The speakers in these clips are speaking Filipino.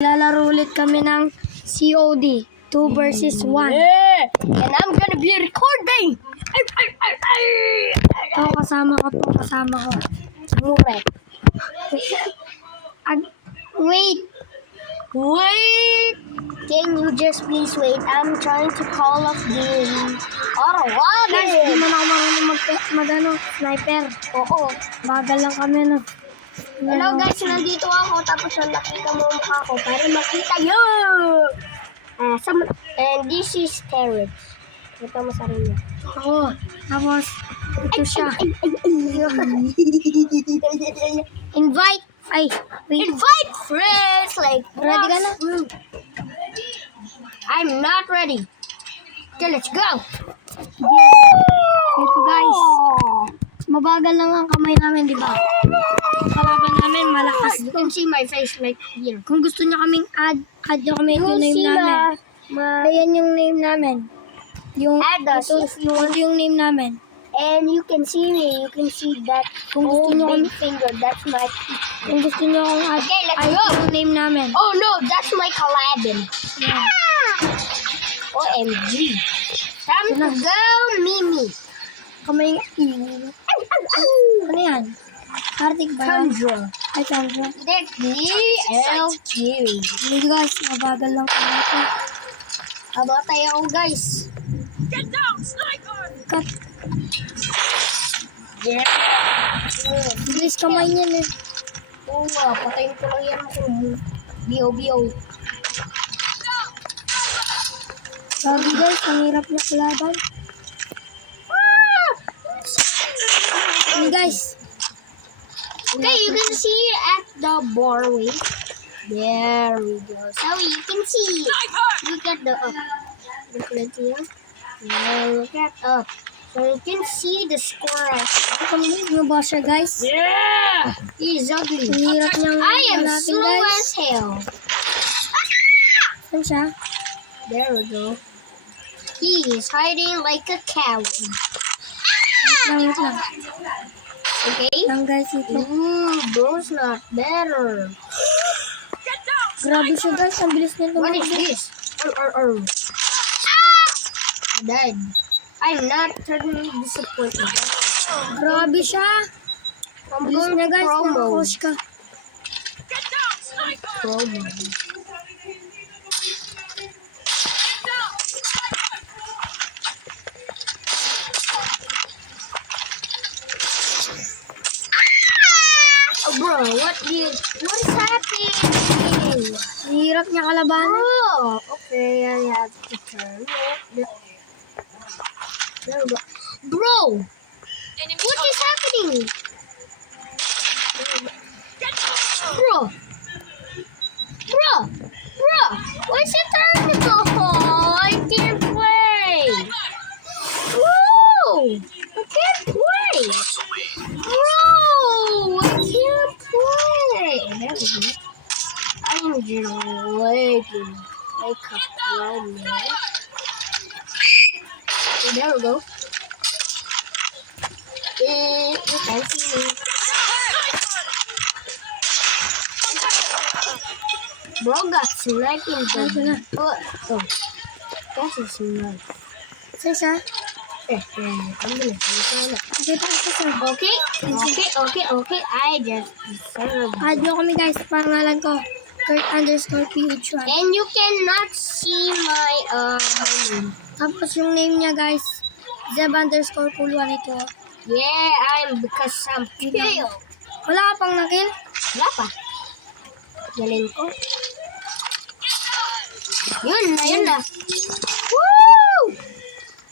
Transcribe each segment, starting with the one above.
Lalaro ulit kami ng COD 2 versus 1. Yeah! And I'm gonna be recording! Kasama ko. Mure. Wait! Can you just please wait? I'm trying to call off the auto Guys, hindi lobby. mo na ako marunong sniper. Oo. Bagal lang kami na. Hello guys, nandito ako tapos nakita mo ang mukha ko para makita nyo. And this is carrots. Ito mo sa rin niya. Ako. Tapos, ito siya. Invite! Ay, wait. Invite friends! Like, Ready ka na? I'm not ready. Okay, let's go. Ito guys. Mabagal lang ang kamay namin, di ba? Kalaban namin, malakas. You can see my face like here. Kung gusto niya kaming add niyo kami yung name namin. Ayan yung name namin. Yung, Add us ito, if you ito yung name namin. And you can see me. You can see that Kung gusto nyo big finger. That's my... Kung gusto niyo akong add, Okay, let's ay, go. yung name namin. Oh no, that's my collabin. Yeah. OMG. Time to go, Mimi. Kamay nga. Ano yan? Arctic ba yan? Conjure. Ay, Chandra. LQ. Hindi guys, mabagal lang kami ito. Aba tayo guys. Cut. Yeah. Bilis kamay niyan eh. Oo nga, patayin ko lang yan kung bio. Sabi guys, ang hirap niya kalaban. Hey guys, Okay, you can see at the doorway. There we go. So you can see. Look at the up. Look at here. Yeah, look at up. So you can see the score. kami nyo ba siya guys? Yeah! He's ugly. Ang hirap niyang I am hanapin, slow guys. as hell. Saan siya? There we go. He is hiding like a cow. Wait lang. Okay? Lang guys ito. Ooh, bro's not better. Grabe siya guys, ang bilis niya What is tumakbo. this? I died. I'm not totally disappointed. Grabe siya. I'm Bilis going niya to guys, promo. nakakosh ka. Promo. Oh, bro, what is happening? Ang hirap niya kalabanan. Oh, okay, I have to turn it. There we go. Bro! What is happening? Bro! Why is it turning to I can't play! Bro! I can't play! Bro! I can't play! There we go. I'm just lagging like a pro, man. Okay, there we go. You can see me. Bro got sniped in Ito na. the... Oh. That's a snipe. Saan siya? I'm gonna say that. Dito ka sa Okay. I just deserve it. Add nyo kami guys, pangalan ko. Kurt_PH1. And you cannot see my name. Tapos yung name niya guys, Zeb_Cool1 ito. Yeah, because I'm kill. Wala ka pang nakil? Wala pa. Galing ko. Yun na. Woo!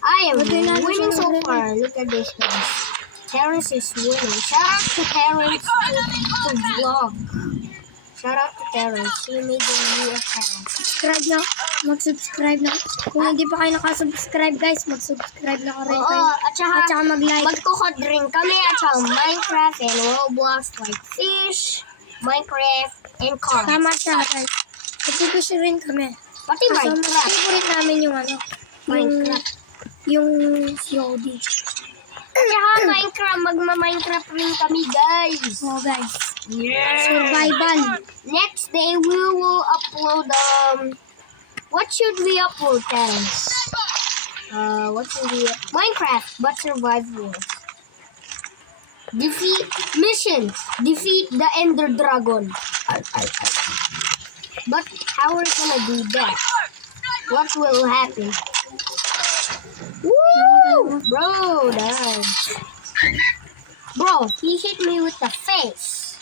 I am winning so far. Look at this, guys. Terrence is winning. Shout out to Terrence to vlog. Shout out to Terrence. He made a new account. Subscribe na. Mag-subscribe na. Kung hindi pa kayo nakasubscribe guys, mag-subscribe na ka rin kayo. Oo, at saka mag-like. magkukod rin kami at saka Minecraft and Roblox like fish, Minecraft, and cars. Tama siya guys. Mag-push rin kami. Pati So, Minecraft. favorite namin yung Minecraft. yung COD. Tsaka Minecraft, magma-Minecraft rin kami guys. Oh guys. Survival. Next day we will upload what should we upload, Terrence? What should we Minecraft but survival. Defeat mission. Defeat the Ender Dragon. But how are we gonna do that? What will happen? Woo! Bro, damn. Bro, he hit me with the face.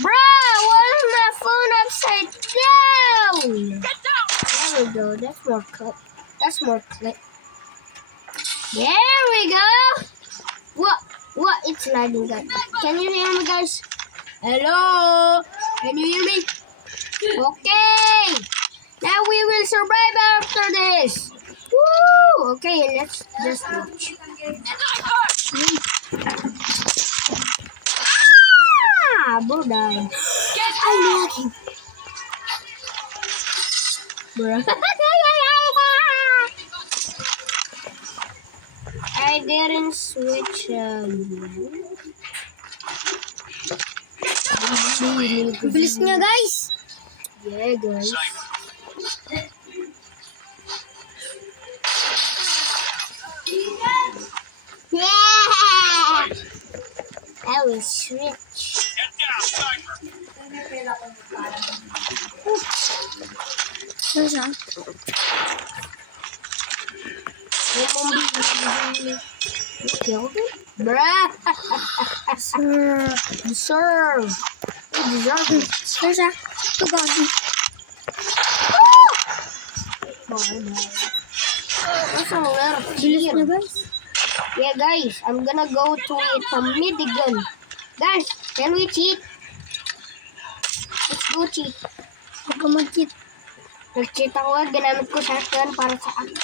Bro, why is my phone upside down? There we go. That's more clip. That's more clip. There we go. What? What? It's lagging, guys. Can you hear me, guys? Hello? Can you hear me? Okay. Now we will survive after this. Woo! Okay, let's just watch. Bro died. I'm lagging. Bro. I didn't switch. Bilis niya, guys. Yeah, guys. Yeah! I will switch. Ano siya? Bruh! Sir. Deserve. You deserve it. Ano siya? Ito, gabi. That's a lot of Bilis cheer. niya, guys. Yeah, guys, I'm gonna go to it a minigun. Guys, can we cheat? Let's go cheat. Huwag ka mag-cheat. Nag-cheat ako, ginamit ko shotgun para sa akin.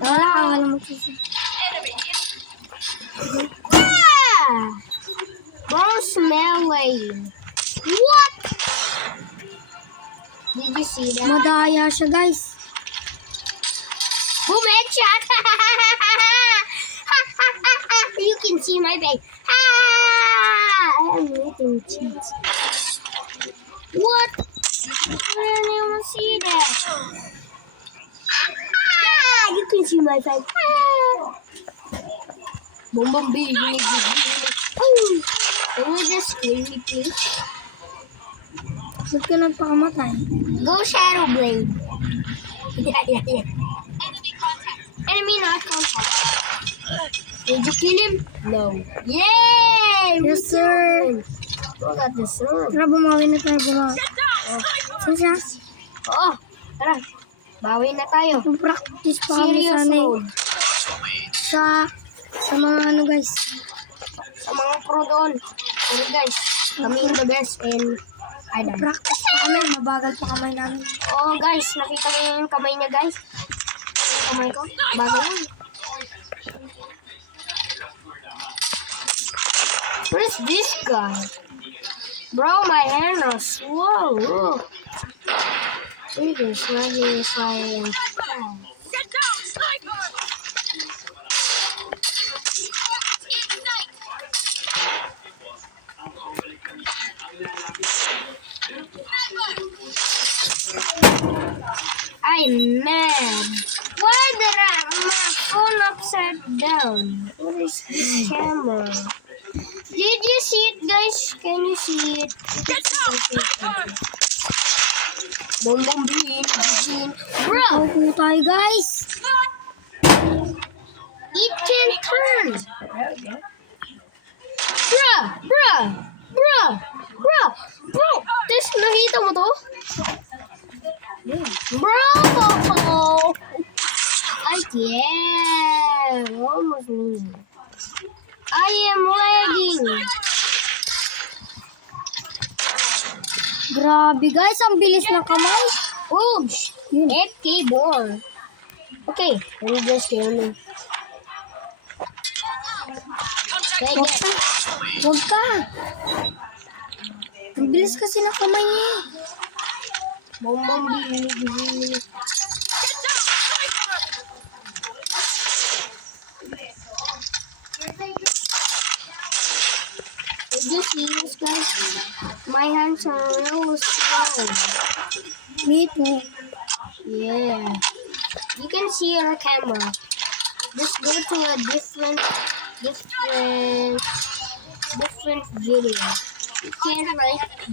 Wala ka, wala mag-cheat. Ah! Bro, smelling. What? Did you see that? Madaya siya, guys. Boom, headshot! You can see my face. I'm making cheats. What? I didn't even see that. You can see my face. Boom, boom, big. Can we just kill me, please? Ba't ka nagpakamatay? Go Shadow Blade. Yeah. Enemy not contact. Did you kill him? No. Yay! We Yes, sir. killed him. Look at this, sir. Tara, bumawi na tayo, bumawi. Saan siya? Oo. Tara. Bawi na tayo. Practice pa kami Serious sana eh. mode. Sa mga ano, guys. Sa mga pro doon. Pero guys, kami yung the best and I don't. Practice pa kami, mabagal pa kamay namin. Oh guys, nakita niyo yung kamay niya guys? Yung kamay ko? Bagal yan. Where's this guy? Bro, my hand is slow. Look. Look at this. Lagging is like... I'm mad. Why did my phone upside down? What is this camera? Did you see it, guys? Can you see it? Boom, boom, boom, boom. Bro, Paupo tayo, guys. it can turn. Bro. This, nakita mo to? Bro! I can't. Almost me. I am lagging. Grabe, guys. Ang bilis ng kamay. Oops. Yun. FK ball. Okay, let me just kill me. Huwag ka. Huwag ka. Ang bilis kasi ng kamay niya. Boom, boom, boom, boom. Did you see this, guys? My hands are real slow. Me too. Yeah. You can see your camera. Just go to a different video. You can't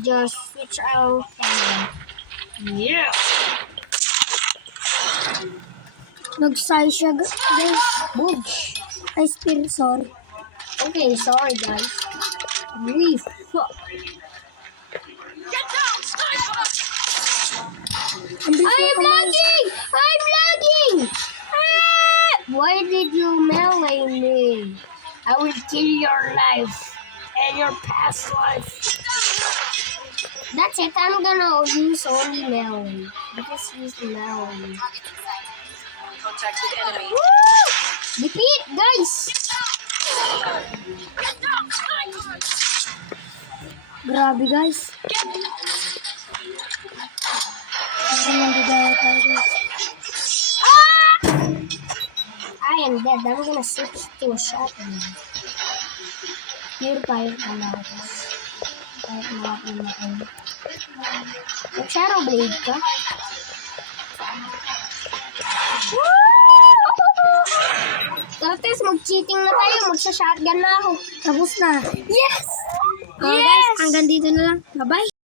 just switch out camera. Yeah. Nag-sigh siya, guys. Boosh. Ay, spirit, sorry. Okay, sorry guys. We fuck. Ang bilis I'm ng kamay. lagging! I'm lagging! Ah! Why did you melee me? I will kill your life and your past life. That's it. I'm gonna use only melee. Just use melee. Contact with enemy. Woo! Defeat, guys! Grabe, guys. Parang nandidaya tayo, guys. I am dead. I'm gonna switch to a shotgun. Here tayo. Wala ko. Kahit makapamatay. Mag-shadow blade ka? Tapos mag-cheating na tayo. Magsha-shotgun na ako. Tapos na. Yes! Guys, hanggang dito na lang. Bye-bye.